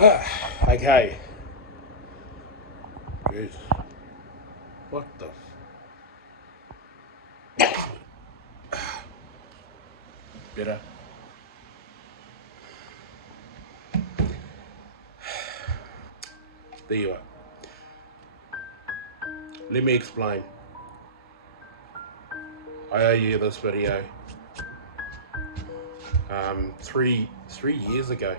Okay. Good. What the? Better. There you are. Let me explain. I owe you this video. Three years ago.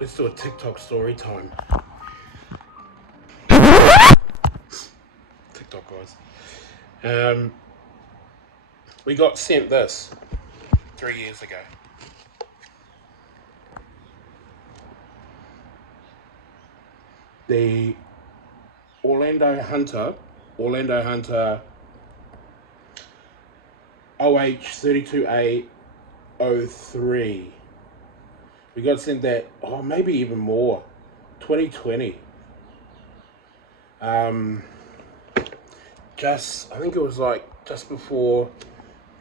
Let's do a TikTok story time. TikTok guys. We got sent this 3 years ago. The Orlando Hunter OH32A03. We got sent that, maybe even more, 2020. I think it was like just before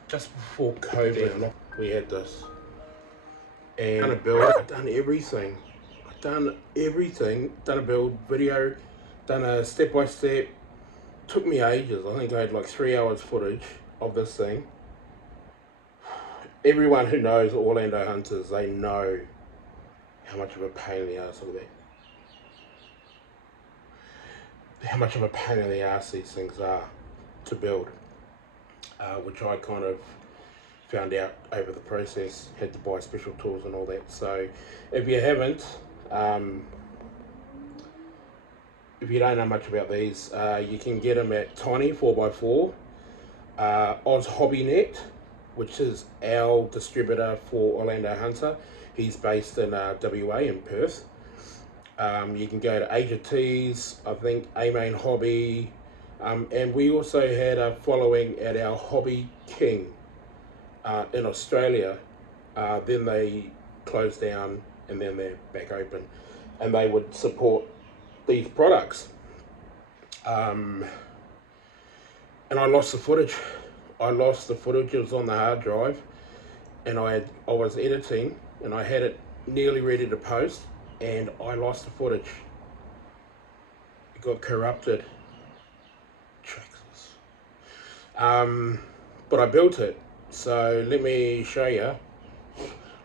COVID. We had this, and done a build. I've done everything. Done a build video, done a step by step. Took me ages. I think I had like 3 hours footage of this thing. Everyone who knows Orlando Hunters, they know how much of a pain in the ass. Look at that. How much of a pain in the ass these things are to build, which I kind of found out over the process. Had to buy special tools and all that. So if you haven't, if you don't know much about these, you can get them at Tiny 4x4, Oz Hobby Net, which is our distributor for Orlando Hunter. He's based in WA in Perth. You can go to Asia Tees, I think A Main Hobby, and we also had a following at our Hobby King in Australia. Then they closed down and then they're back open, and they would support these products. And I lost the footage. It was on the hard drive, and I was editing and I had it nearly ready to post, and I lost the footage. It got corrupted. But I built it. So let me show you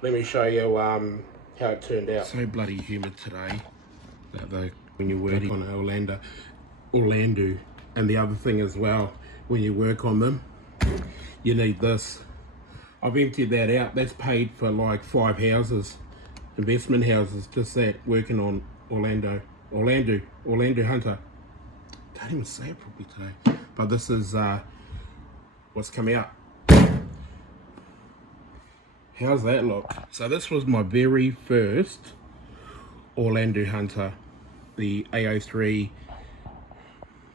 how it turned out. So bloody humid today that when you work on Orlando, and the other thing as well, when you work on them, you need this. I've emptied that out. That's paid for like 5 houses, investment houses, just that, working on Orlando Hunter. Don't even say it properly today. But this is what's come out. How's that look? So this was my very first Orlando Hunter, the A03,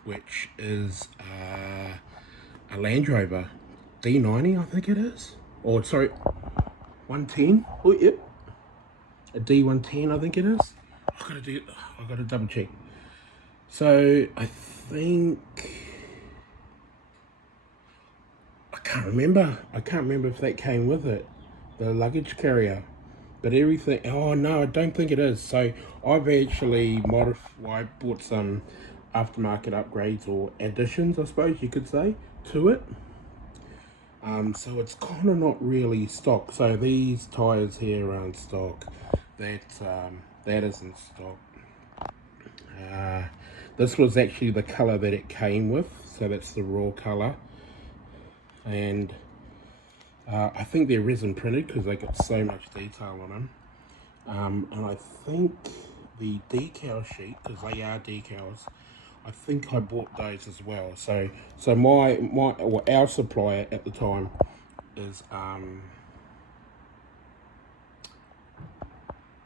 which is a Land Rover D90, I think it is. Or sorry, 110. Oh yep, a D110, I think it is. I gotta double check. So I think, I can't remember if that came with it, the luggage carrier, but everything. Oh no, I don't think it is. So I've actually modified, bought some aftermarket upgrades or additions, I suppose you could say, to it. So it's kind of not really stock. So these tires here aren't stock. That isn't stock. This was actually the color that it came with, so that's the raw color. And I think they're resin printed because they got so much detail on them. And I think the decal sheet, because they are decals, I think I bought those as well. So our supplier at the time is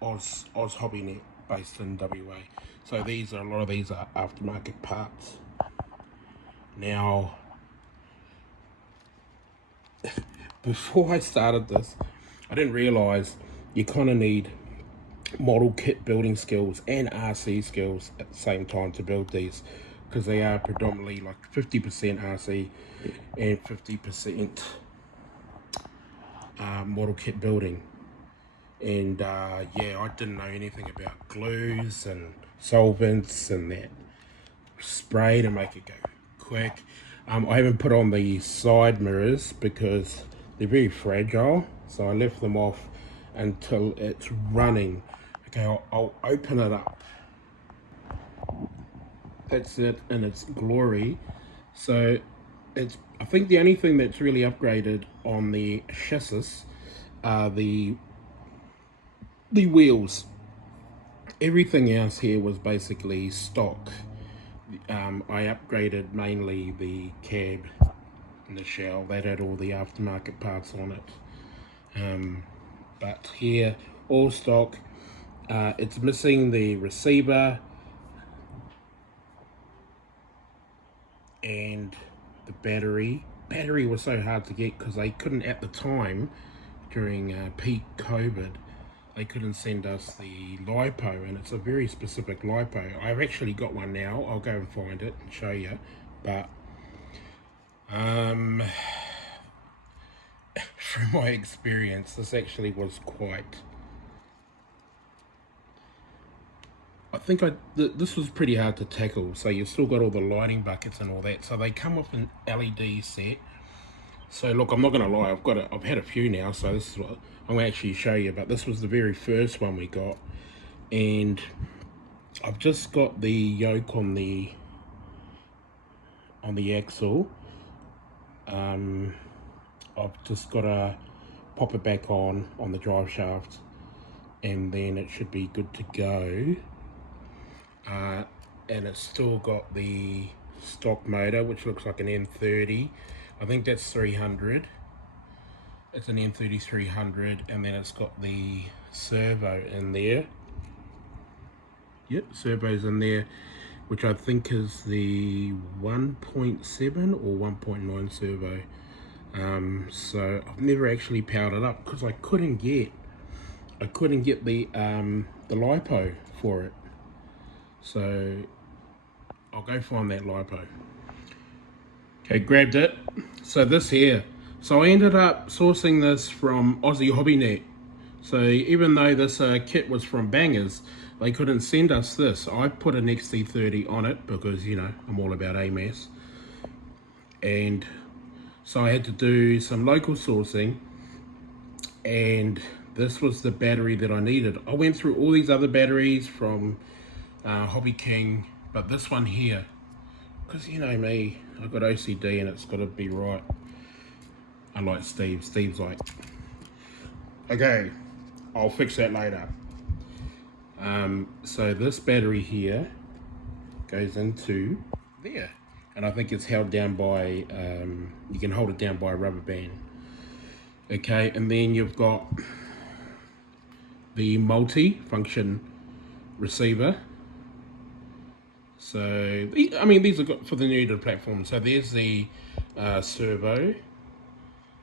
Oz Hobby Net, based in WA. So a lot of these are aftermarket parts. Now, before I started this, I didn't realise you kind of need model kit building skills and RC skills at the same time to build these, because they are predominantly like 50% RC and 50% model kit building. And yeah, I didn't know anything about glues and solvents and that spray to make it go quick. I haven't put on the side mirrors because they're very fragile, so I left them off until it's running. Okay, I'll open it up. That's it in its glory. So it's, I think the only thing that's really upgraded on the chassis are the wheels. Everything else here was basically stock. I upgraded mainly the cab and the shell. That had all the aftermarket parts on it. But here, all stock. It's missing the receiver and the battery. Battery was so hard to get because they couldn't at the time, during peak COVID, they couldn't send us the LiPo, and it's a very specific LiPo. I've actually got one now. I'll go and find it and show you. But from my experience, this actually was quite... I think this was pretty hard to tackle. So you've still got all the lighting buckets and all that. So they come with an LED set. So look, I'm not gonna lie, I've had a few now, so this is what I'm gonna actually show you. But this was the very first one we got, and I've just got the yoke on the axle. I've just got to pop it back on the drive shaft, and then it should be good to go. And it's still got the stock motor, which looks like an M30. I think that's 300. It's an M30 300, and then it's got the servo in there. Yep, servo's in there, which I think is the 1.7 or 1.9 servo. So I've never actually powered it up because I couldn't get the LiPo for it. So I'll go find that LiPo. Okay, grabbed it. So this here. So I ended up sourcing this from Aussie Hobby Net. So even though this kit was from Bangers, they couldn't send us this. I put an XT30 on it because, you know, I'm all about AMAS. And so I had to do some local sourcing, and this was the battery that I needed. I went through all these other batteries from Hobby King, but this one here, because you know me, I've got OCD and it's got to be right. Unlike Steve. Steve's like, okay, I'll fix that later. So this battery here goes into there, and I think it's held down by, you can hold it down by a rubber band. Okay, and then you've got the multi-function receiver. So, I mean, these are good for the new to the platform. So there's the servo,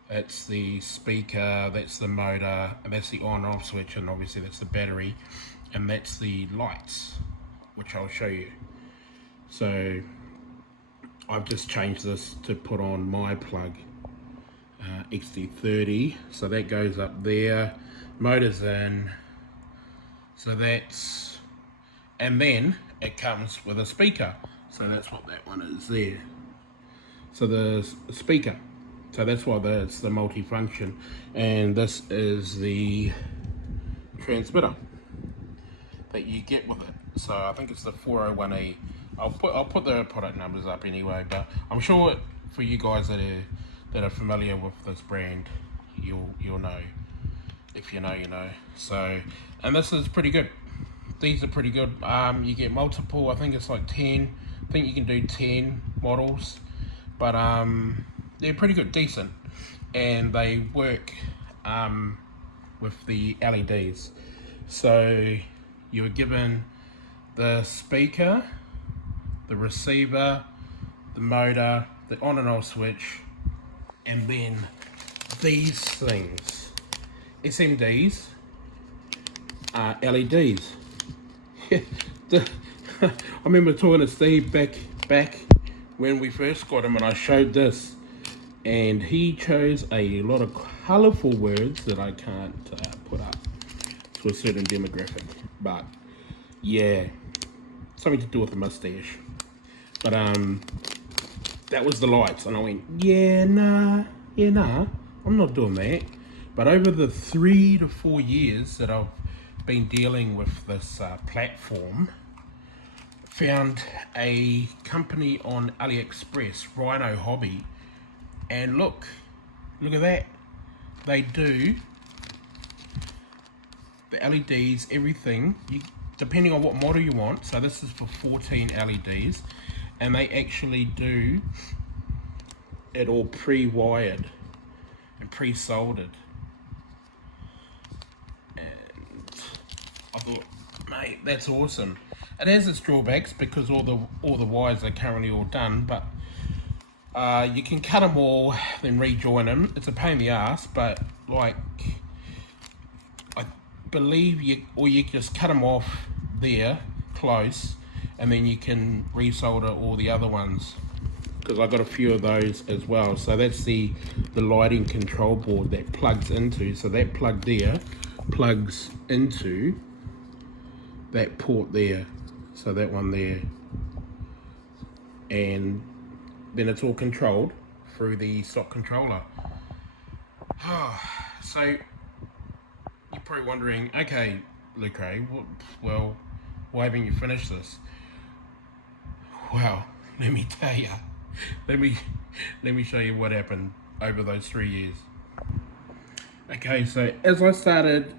that's the speaker, that's the motor, and that's the on and off switch, and obviously that's the battery, and that's the lights, which I'll show you. So I've just changed this to put on my plug, XT30, so that goes up there, motor's in, so that's, and then it comes with a speaker, so that's what that one is there. So the speaker, so that's why it's the multi-function, and this is the transmitter that you get with it. So I think it's the 401E. I'll put the product numbers up anyway, but I'm sure for you guys that are familiar with this brand, you'll know. If you know, you know. So, and this is pretty good. These are pretty good. You get multiple, I think it's like 10. I think you can do 10 models, but they're pretty good, decent, and they work with the LEDs. So you were given the speaker, the receiver, the motor, the on and off switch, and then these things, SMDs, are LEDs. I remember talking to Steve back when we first got him, and I showed this, and he chose a lot of colourful words that I can't put up. to a certain demographic. But yeah, something to do with the mustache. But that was the lights, and I went, yeah, nah, I'm not doing that. But over the 3 to 4 years that I've been dealing with this platform, found a company on AliExpress, Rhino Hobby, and look at that. They do the LEDs, everything, depending on what model you want. So this is for 14 LEDs, and they actually do it all pre-wired and pre-soldered. And I thought, mate, that's awesome. It has its drawbacks because all the wires are currently all done, but you can cut them all, then rejoin them. It's a pain in the ass, but like, I believe you just cut them off there, close, and then you can resolder all the other ones. Because I got a few of those as well. So that's the lighting control board that plugs into. So that plug there plugs into that port there. So that one there, and then it's all controlled through the stock controller. So you're probably wondering, okay, Luke, well, why haven't you finished this? Well, let me tell you. Let me show you what happened over those 3 years. Okay, so as I started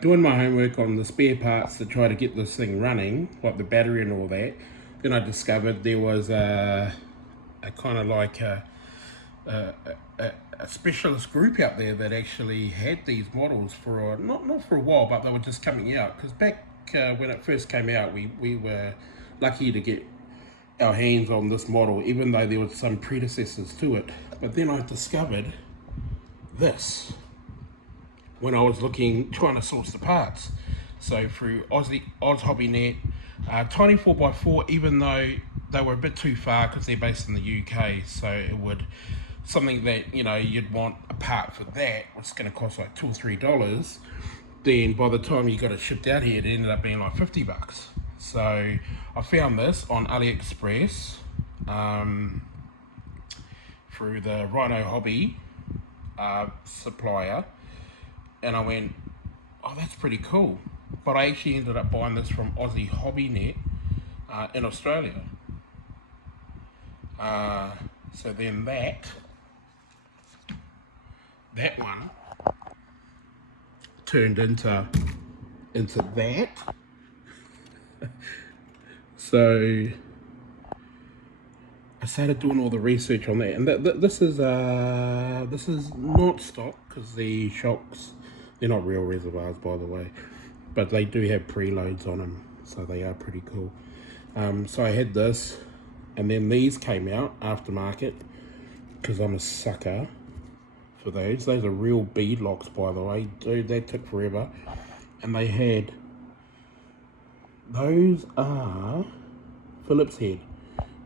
doing my homework on the spare parts to try to get this thing running, like the battery and all that, then I discovered there was a kind of like a specialist group out there that actually had these models for not for a while, but they were just coming out. Because back when it first came out, we were lucky to get our hands on this model, even though there were some predecessors to it. But then I discovered this when I was trying to source the parts. So through Oz Hobby Net, Tiny 4x4, even though they were a bit too far because they're based in the UK, so it would, something that, you'd want a part for that, was going to cost like $2 or $3. Then by the time you got it shipped out here, it ended up being like $50. So I found this on AliExpress through the Rhino Hobby supplier, and I went, oh, that's pretty cool. But I actually ended up buying this from Aussie Hobby Net in Australia. So then that one turned into that. So I started doing all the research on that, and this is not stock because the shocks, they're not real reservoirs, by the way, but they do have preloads on them, so they are pretty cool. So I had this, and then these came out aftermarket because I'm a sucker for those. Those are real bead locks, by the way, dude. They took forever, and they had, those are Phillips head,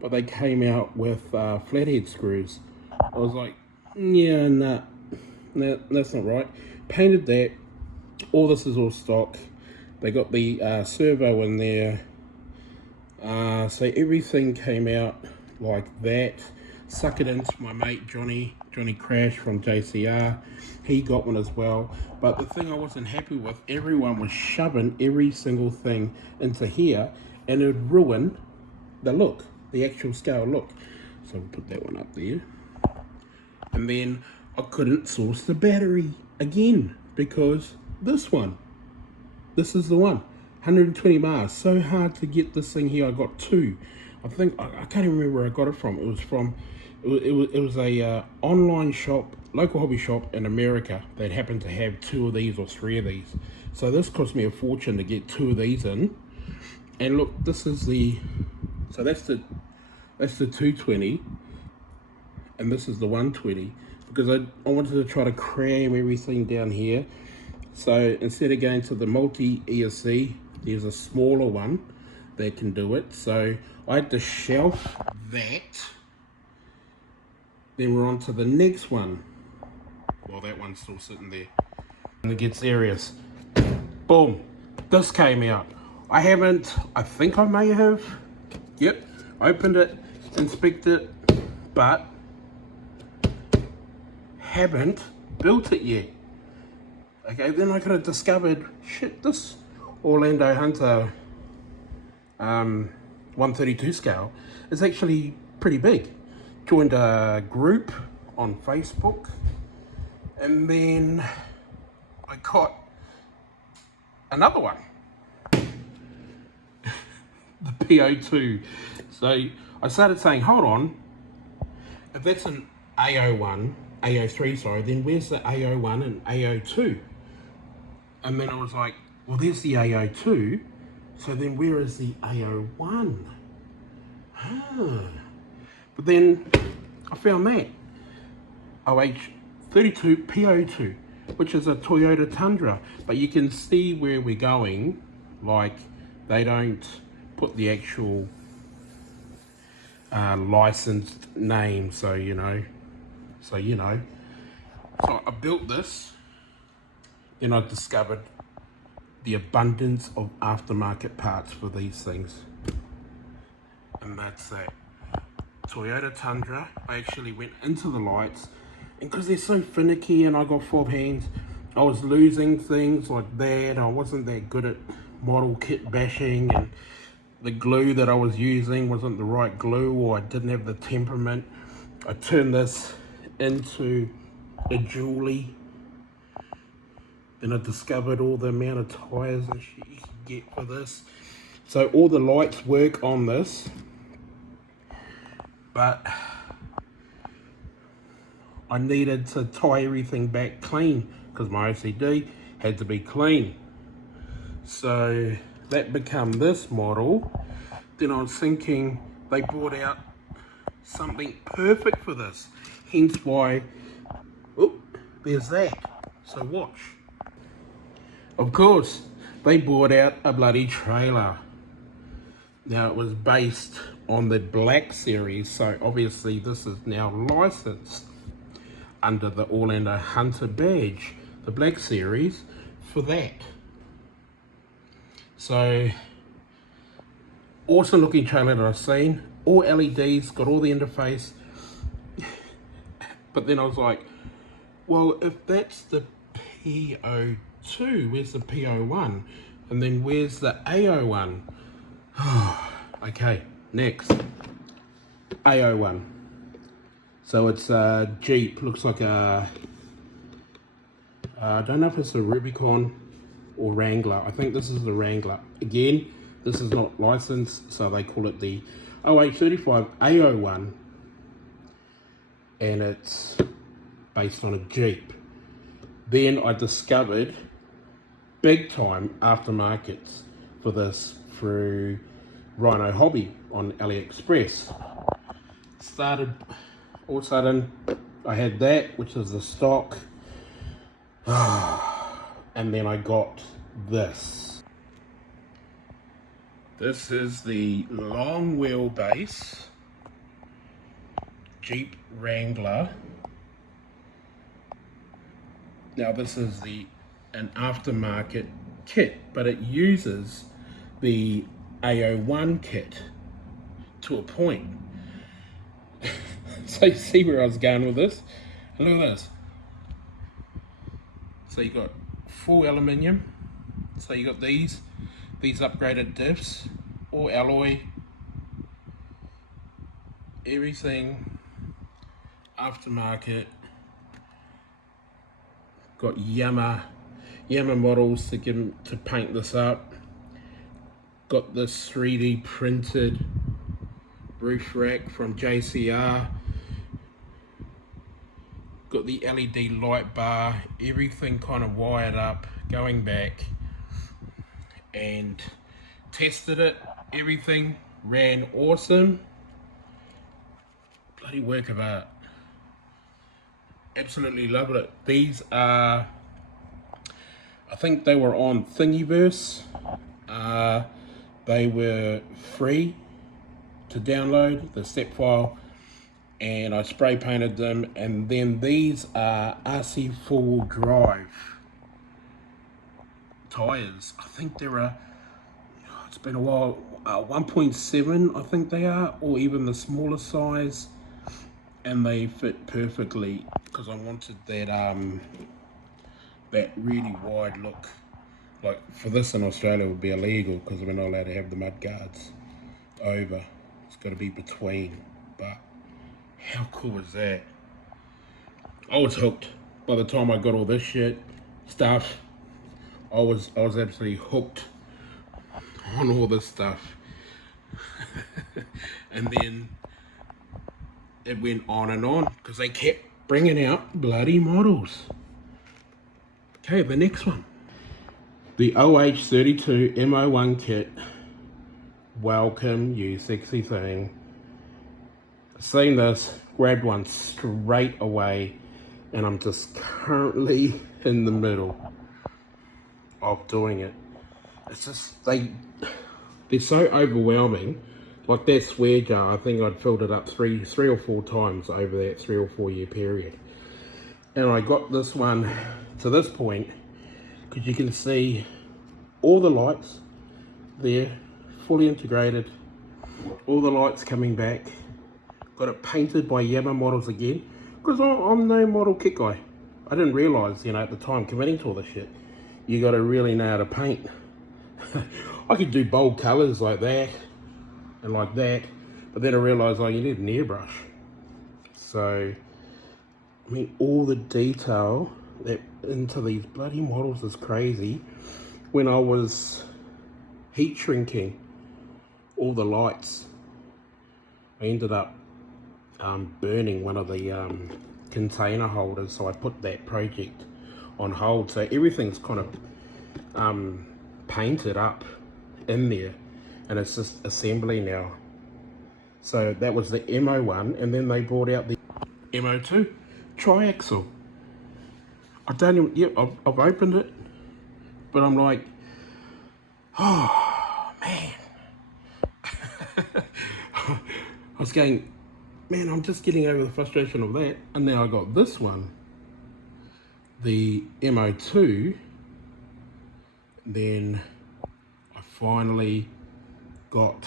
but they came out with flathead screws. I was like, yeah, nah, that's not right. Painted that. All this is all stock. They got the servo in there. So everything came out like that. Suck it into my mate Johnny Crash from JCR. He got one as well. But the thing I wasn't happy with, everyone was shoving every single thing into here, and it would ruin the look, the actual scale look. So we'll put that one up there. And then I couldn't source the battery again because this is the one. 120 miles. So hard to get this thing here. I got two. I think I can't even remember where I got it from. It was a online shop, local hobby shop in America that happened to have two of these or three of these. So this cost me a fortune to get two of these in. And look, this is so that's the 220, and this is the 120, because I wanted to try to cram everything down here. So instead of going to the multi ESC, there's a smaller one that can do it. So I had to shelf that. Then we're on to the next one. Well, that one's still sitting there. And it gets serious. boom, this came out. I think I may have, yep, opened it, inspected it, but haven't built it yet. Okay, then I could have discovered, shit, this Orlando Hunter 132 scale is actually pretty big. Joined a group on Facebook, and then I got another one, the PO2. So I started saying, hold on, if that's an AO1, AO3, sorry, then where's the AO1 and AO2? And then I was like, well, there's the AO2, so then where is the AO1? But then I found that OH32 PO2, which is a Toyota Tundra. But you can see where we're going, like they don't put the actual licensed name, so you know. So I built this, then I discovered the abundance of aftermarket parts for these things. And that's that. Toyota Tundra. I actually went into the lights, and because they're so finicky and I got fob hands, I was losing things like that. I wasn't that good at model kit bashing, and the glue that I was using wasn't the right glue, or I didn't have the temperament. I turned this into a Julie. Then I discovered all the amount of tires and shit you can get for this. So all the lights work on this, but I needed to tie everything back clean because my OCD had to be clean. So that became this model. Then I was thinking they brought out something perfect for this. Hence why, oh, there's that. So watch. Of course, they brought out a bloody trailer. Now it was based on the Black series, so obviously this is now licensed under the Orlando Hunter badge, the Black series, for that. So, awesome looking trailer that I've seen, all LEDs, got all the interface. But then I was like, well, if that's the PO2, where's the PO1? And then where's the AO1? Okay, next. AO1. So it's a Jeep, looks like a, I don't know if it's a Rubicon or Wrangler. I think this is the Wrangler. Again, this is not licensed, so they call it the OH35 AO1. And it's based on a Jeep. Then I discovered big time aftermarkets for this through Rhino Hobby on AliExpress. Started, all of a sudden, I had that, which is the stock. And then I got this. This is the long wheelbase Jeep Wrangler. Now this is an aftermarket kit, but it uses the AO1 kit to a point. So you see where I was going with this? And look at this. So you got full aluminium. So you got these upgraded diffs, all alloy, everything aftermarket. Got Yamaha models to paint this up. Got this 3D printed roof rack from JCR. Got the LED light bar, everything kind of wired up, going back, and tested it. Everything ran awesome. Bloody work of art. Absolutely loved it. These are, I think they were on Thingiverse. They were free to download the step file, and I spray painted them. And then these are RC4 drive. tyres. I think there are, it's been a while, 1.7 I think they are, or even the smaller size, and they fit perfectly because I wanted that really wide look. Like for this in Australia would be illegal because we're not allowed to have the mud guards over. It's got to be between. But how cool is that? I was hooked. By the time I got all this stuff, I was absolutely hooked on all this stuff. And then it went on because they kept bringing out bloody models. Okay, the next one. The OH32 MO1 kit. Welcome, you sexy thing. Seen this, grabbed one straight away, and I'm just currently in the middle of doing it. It's just, they're so overwhelming. Like that swear jar, I think I'd filled it up three or four times over that 3 or 4 year period. And I got this one to this point because you can see all the lights there, fully integrated, all the lights coming back. Got it painted by Yamaha Models again, because I'm no model kit guy. I didn't realise, at the time committing to all this shit, you got to really know how to paint. I could do bold colours like that and like that, but then I realised, you need an airbrush. So, I mean, all the detail that into these bloody models is crazy. When I was heat shrinking all the lights, I ended up burning one of the container holders, so I put that project on hold. So everything's kind of painted up in there, and it's just assembly now. So that was the MO1, and then they brought out the MO2 triaxle. I don't even, yeah, I've opened it, but I'm like, oh man. I was going, man, I'm just getting over the frustration of that. And then I got this one, the MO2. Then I finally got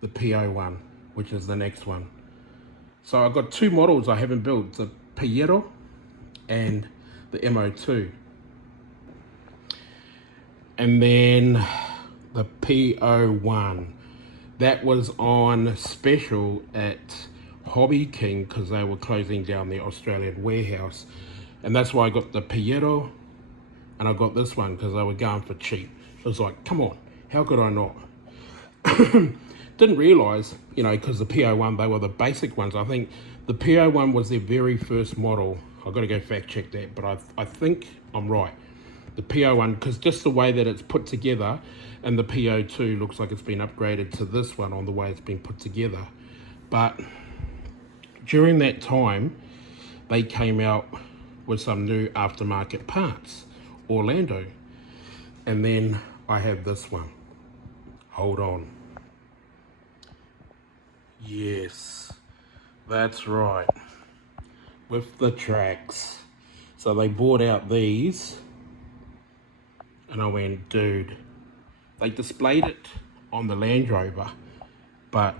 the PO1, which is the next one. So I've got two models I haven't built, the Piero and the MO2. And then the PO1. That was on special at Hobby King because they were closing down their Australian warehouse. And that's why I got the Piero, and I got this one because they were going for cheap. It was like, come on, how could I not? Didn't realise, because the PO1, they were the basic ones. I think the PO1 was their very first model. I've got to go fact check that, but I think I'm right. The PO1, because just the way that it's put together, and the PO2 looks like it's been upgraded to this one on the way it's been put together. But during that time, they came out with some new aftermarket parts, Orlando. And then I have this one. Hold on. Yes, that's right. With the tracks. So they bought out these, and I went, dude, they displayed it on the Land Rover, but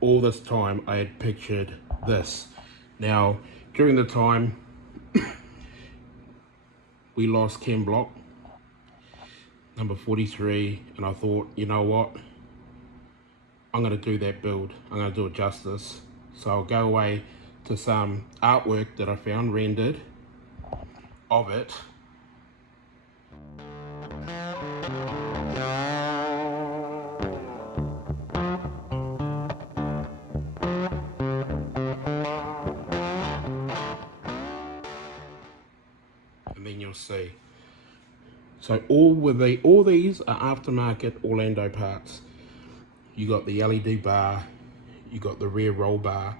all this time I had pictured this. Now, during the time we lost Ken Block, number 43, and I thought, you know what? I'm going to do that build. I'm going to do it justice. So I'll go away to some artwork that I found rendered of it. And then you'll see. So all these are aftermarket Orlando parts. You got the LED bar, you got the rear roll bar,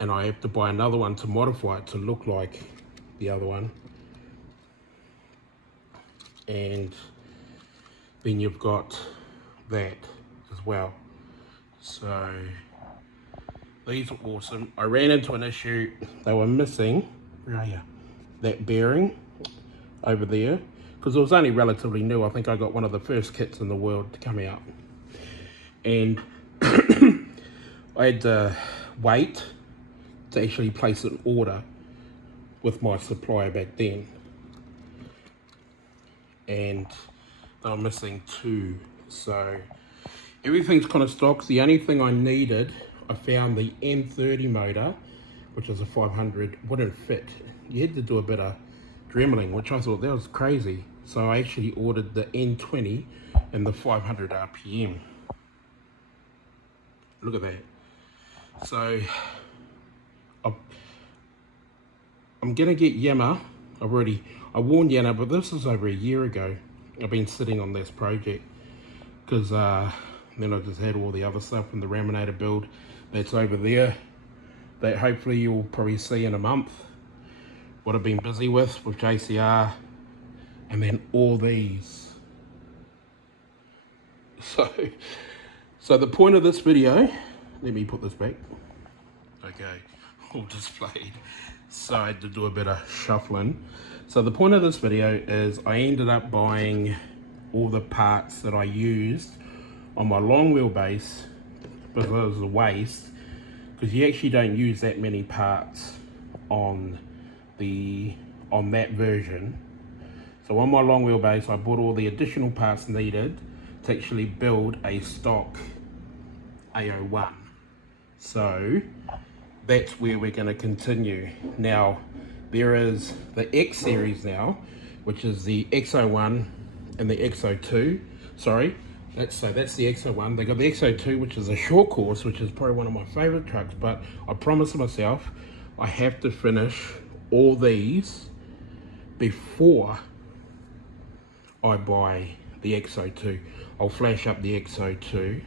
and I have to buy another one to modify it to look like the other one. And then you've got that as well. So these are awesome. I ran into an issue. They were missing, where are you? That bearing over there, because it was only relatively new. I think I got one of the first kits in the world to come out, and I had to wait to actually place an order with my supplier back then, and they were missing 2, so everything's kind of stock. The only thing I needed, I found the N30 motor, which is a 500, wouldn't fit. You had to do a bit of dremeling, which I thought that was crazy. So I actually ordered the N20 and the 500 RPM. Look at that. So I'm gonna get Yammer. I warned Yana, but this is over a year ago. I've been sitting on this project because then I just had all the other stuff in the Raminator build that's over there that hopefully you'll probably see in a month. What I've been busy with JCR, and then all these. So the point of this video, let me put this back. Okay, all displayed. So I had to do a bit of shuffling. So the point of this video is I ended up buying all the parts that I used on my long wheelbase because it was a waste, because you actually don't use that many parts on that version. So on my long wheelbase I bought all the additional parts needed to actually build a stock A01. So that's where we're going to continue. Now there is the X series now, which is the X01 and the X02. Sorry, that's the X01. They got the X02, which is a short course, which is probably one of my favorite trucks, but I promised myself I have to finish all these before I buy the X02. I'll flash up the X02.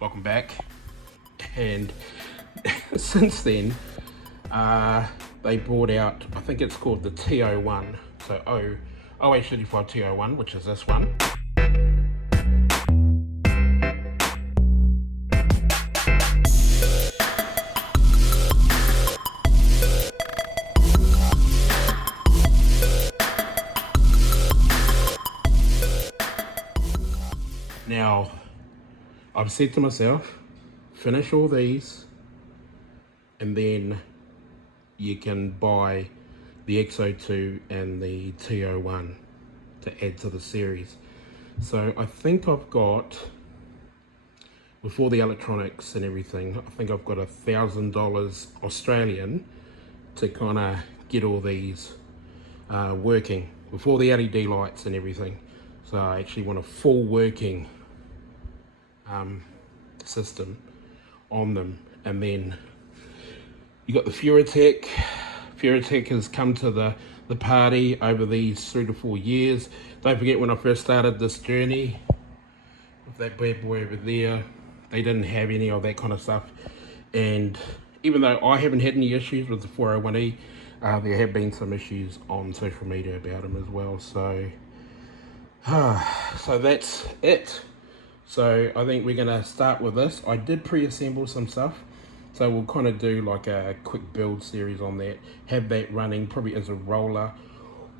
Welcome back. And since then they brought out, I think it's called the T01, so OH35 T01, which is this one. Now I've said to myself, finish all these and then you can buy the X02 and the T01 to add to the series. So I think I've got, with all the electronics and everything, I think I've got $1,000 Australian to kind of get all these working with all the LED lights and everything. So I actually want a full working system on them. And then you got the Furatech. Furatech has come to the party over these 3 to 4 years. Don't forget, when I first started this journey with that bad boy over there, they didn't have any of that kind of stuff. And even though I haven't had any issues with the 401E, there have been some issues on social media about them as well. So so that's it. So I think we're gonna start with this. I did pre-assemble some stuff, so we'll kind of do like a quick build series on that, have that running probably as a roller,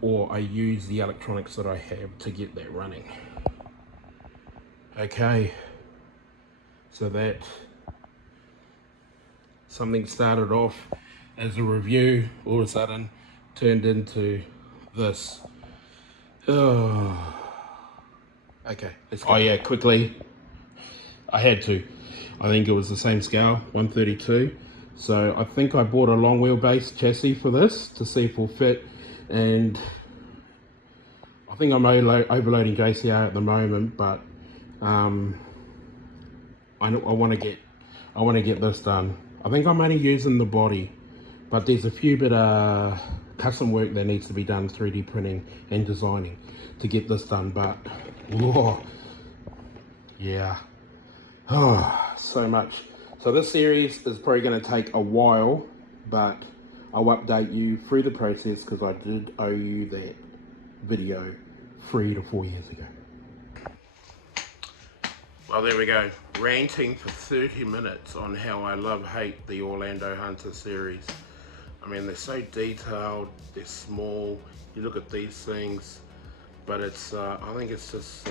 or I use the electronics that I have to get that running. Okay, so that something started off as a review, all of a sudden turned into this. Oh. Okay, let's go. Oh yeah, quickly, I had to. I think it was the same scale, 132. So I think I bought a long wheelbase chassis for this to see if it will fit. And I think I'm overloading JCR at the moment, but I want to get this done. I think I'm only using the body, but there's a few bit of custom work that needs to be done, 3D printing and designing to get this done. But whoa, yeah, oh, so much. So this series is probably going to take a while, but I'll update you through the process because I did owe you that video 3 to 4 years ago. Well, there we go, ranting for 30 minutes on how I hate the Orlando Hunter series. I mean, they're so detailed, they're small, you look at these things, but it's, I think it's just,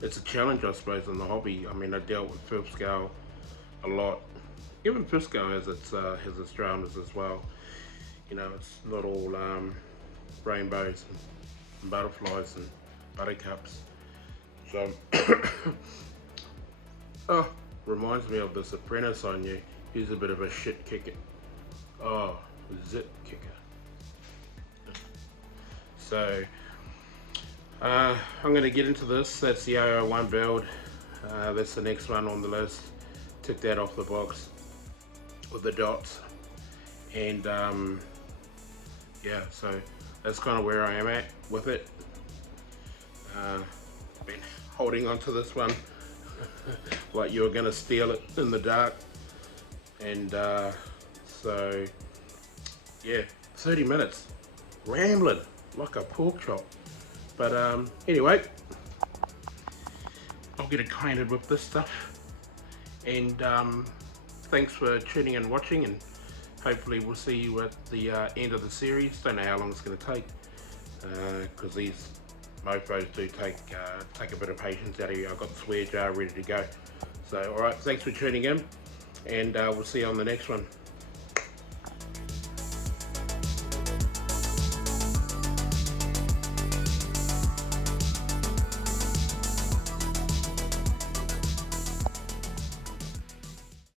it's a challenge, I suppose, in the hobby. I mean, I dealt with fifth scale a lot. Even fifth scale has its dramas as well. You know, it's not all rainbows and butterflies and buttercups. So, oh, reminds me of this apprentice I knew. He's a bit of a shit kicker. Oh, zip kicker. So, I'm going to get into this. That's the 001 build. That's the next one on the list. Tick that off the box with the dots. And yeah, so that's kind of where I am at with it. Been holding on to this one like you're going to steal it in the dark. And so yeah, 30 minutes rambling like a pork chop. But anyway, I'll get acquainted with this stuff. And thanks for tuning in and watching, and hopefully we'll see you at the end of the series. Don't know how long it's going to take, because these mofos do take a bit of patience out of you. I've got the swear jar ready to go. So alright, thanks for tuning in, and we'll see you on the next one.